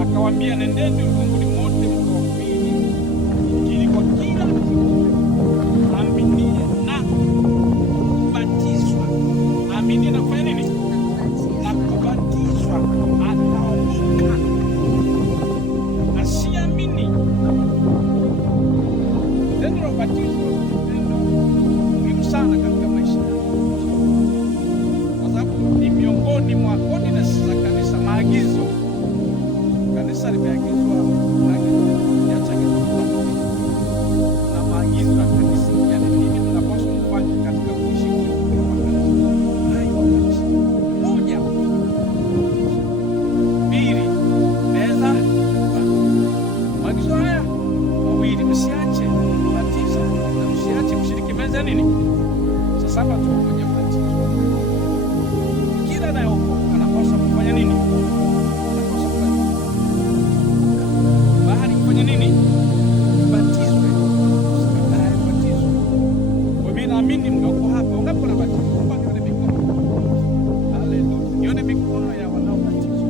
Akawaambia, nendeni ulimwenguni mote mkawahubiri Injili kwa kila aaminie na kubatizwa. Aaminie na kufanya nini? Na kubatizwa ataokoka. Asiamini, tendo la ubatizo tendo muhimu sana katika maisha yako, kwa sababu ni miongoni mwa ordinances za kanisa, maagizo. Kanisa limeagizwa na maagizo ya kanisa, yaani nini tunapaswa kufanya katika kuishi kwa kanisa. Moja, mbili, meza. Maagizo haya mawili, msiache kubatiza na msiache kushiriki meza nini. Sasa hapa tuko kwenye ubatizo. Kila anayeokoka anapaswa kufanya nini? Nini? Batizwe. Usikatae batizwe. Kwa mimi naamini mlioko hapa unapobatizwa, omba nione mikono. Haleluya. Nione mikono ya wanaobatizwa.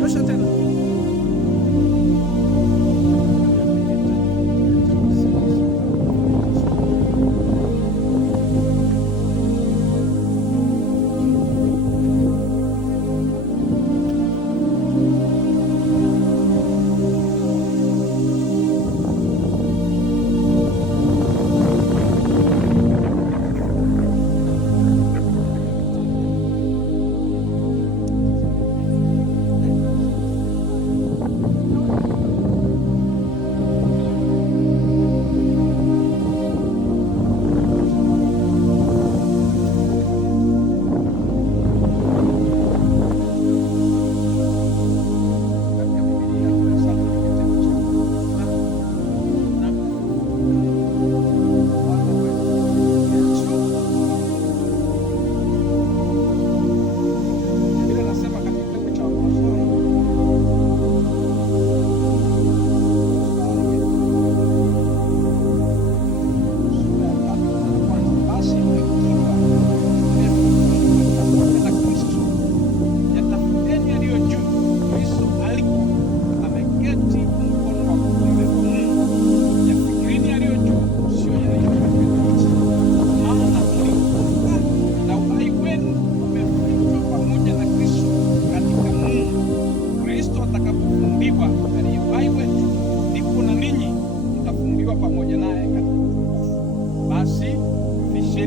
Nyosha tena.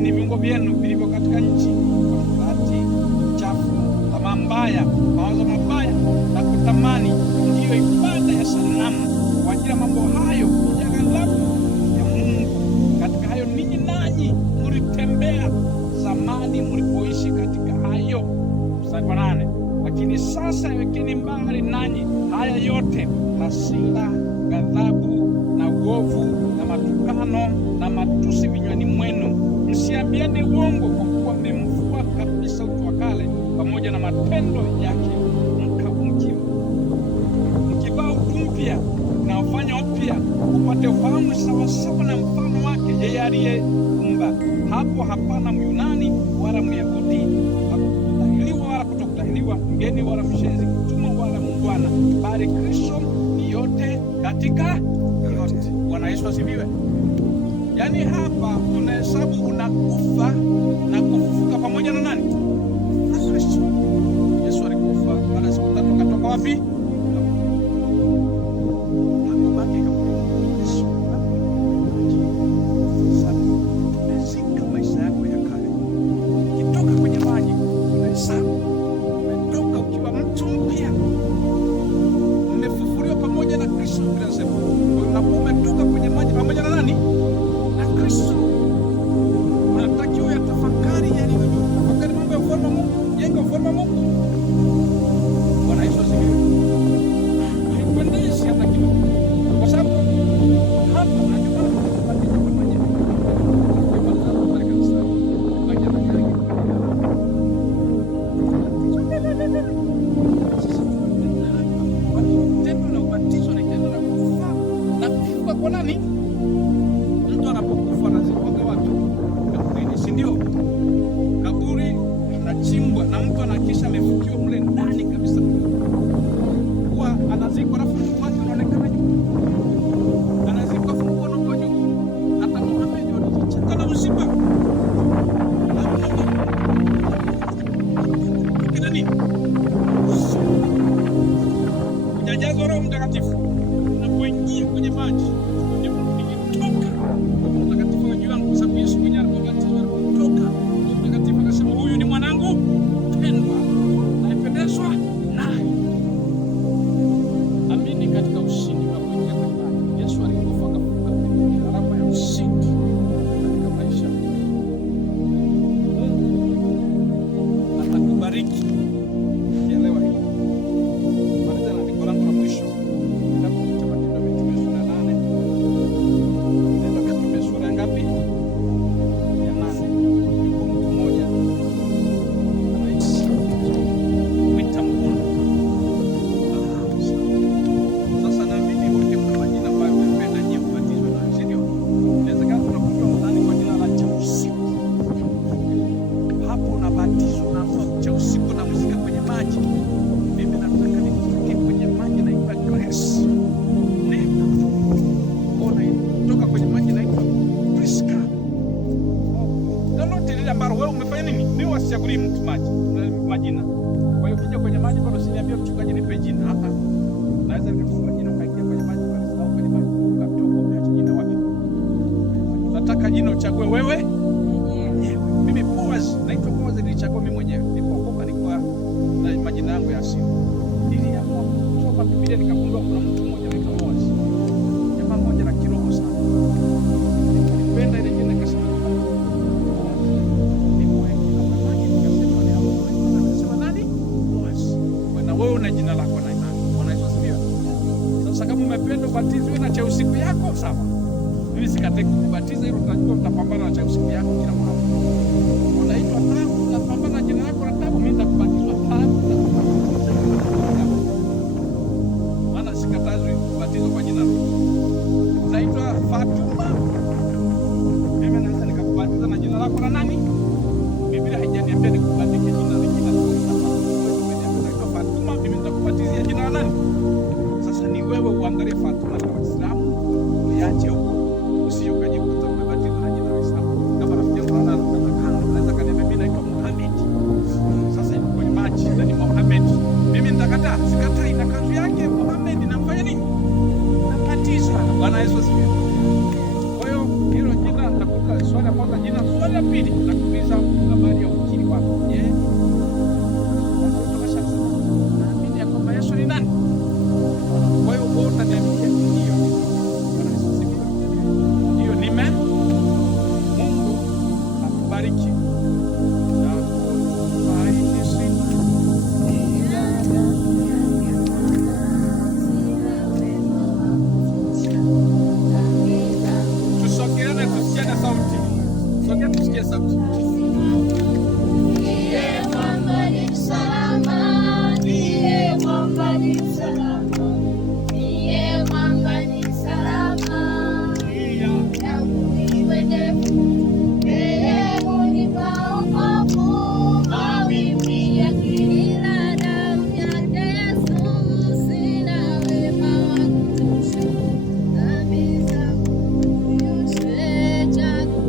Acheni viungo vyenu vilivyo katika nchi, uasherati, uchafu, tamaa mbaya, mawazo mabaya na kutamani, ndiyo ibada ya sanamu. Kwa ajili ya mambo hayo ya ghadhabu ya Mungu, katika hayo ninyi nanyi mlitembea zamani mlipoishi katika hayo. Mstari wa 8, lakini sasa wekeni mbali nanyi haya yote: hasira, ghadhabu na uovu na matukano na matusi vinywani mwenu. Msiambiane uongo, kwa kuwa mmemvua kabisa utu wa kale pamoja na matendo yake, mkivaa utu mpya unaofanya upya upate ufahamu sawasawa na mfano wake yeye aliyeumba. Hapo hapana Myunani wala Myahudi, kutahiriwa wala kutokutahiriwa, mgeni wala mshenzi, mtumwa wala muungwana, bali Kristo ni yote katika yote. Bwana Yesu asifiwe. Yaani hapa tunahesabu unakufa na kufufuka pamoja na nani? Na Kristo. Yesu alikufa, baada ya siku 3 katoka wapi? Mtu anapokufa anazikwa wapi? Kaburini, si ndio? Kaburi linachimbwa na mtu anakisha amefukiwa mle ndani kabisa, huwa anazikwa alafu watu wanaonekana juu, anazikwa mkono kwa juu. Hata Muhammad alijichanga na msiba kina nini, kujazwa Roho Mtakatifu unapoingia kwenye maji sichaguli mtu majina. Kwa hiyo ukija kwenye maji bado usiniambie mchungaji nipe jina. Hapa naweza nikakupa jina ukaingia kwenye maji au kwenye maji ukatoka umeacha jina wapi? Nataka jina uchague wewe mwenyewe. Mimi Boaz, naitwa Boaz, nilichagua mimi mwenyewe. Nilipokoka nilikuwa na majina yangu ya asili. Niliamua kusoma Biblia nikagundua kuna mtu mmoja anaitwa Boaz. Jamaa mmoja na kiroho sana. Nilipenda ile jina nikasema wewe una jina lako na imani. Bwana Yesu asifiwe. Sasa kama umependa ubatizwe na cha usiku yako sawa. Mimi sikataki kubatiza, hilo tutajua, tutapambana na cha usiku yako kila mwaka. Unaitwa Tabu, utapambana na jina lako la Tabu, mimi nitakubatizwa Tabu. Maana sikatazwi kubatizwa kwa jina lako. Unaitwa Fatuma, mimi naweza nikakubatiza na jina lako la nani? Biblia haijaniambia nikubatize jina lingine. Jina la nani? Sasa ni wewe uangalie Fatuma na Waislamu, uache huko, usije ukajikuta umebatizwa na jina la Uislamu. Kama rafiki yangu la pili nakuuliza habari ya ukiri wako. Je, naamini ya kwamba Yesu ni nani? Kwa hiyo wewe utaniambia ndio. Ndio nime. Mungu akubariki. Tusikie sauti. Ndiye mwamba ni salama, ndiye mwamba ni salama, ndiye mwamba ni salama, yangu iwe ndefu, yeye hunipa wokovu, mawimbi yakinilia damu yake Yesu, sina wema wa kutosha, dhambi zangu nioshe changu.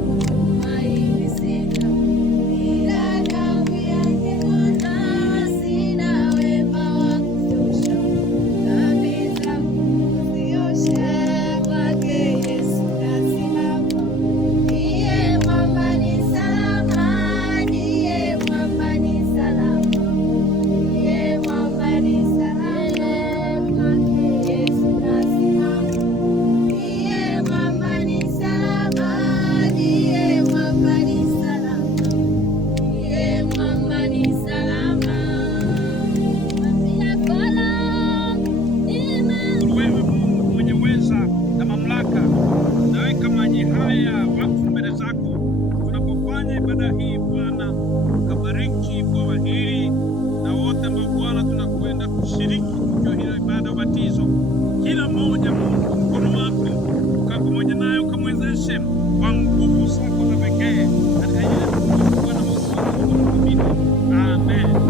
Ibada hii Bwana kabariki bwawa hili na wote ambao Bwana tunakwenda kushiriki tukio hili ibada ya ubatizo. Kila mmoja Mungu, mkono wako ukaa pamoja naye, ukamwezeshe kwa nguvu zako za pekee katika ile Bwana Mungu. Amen.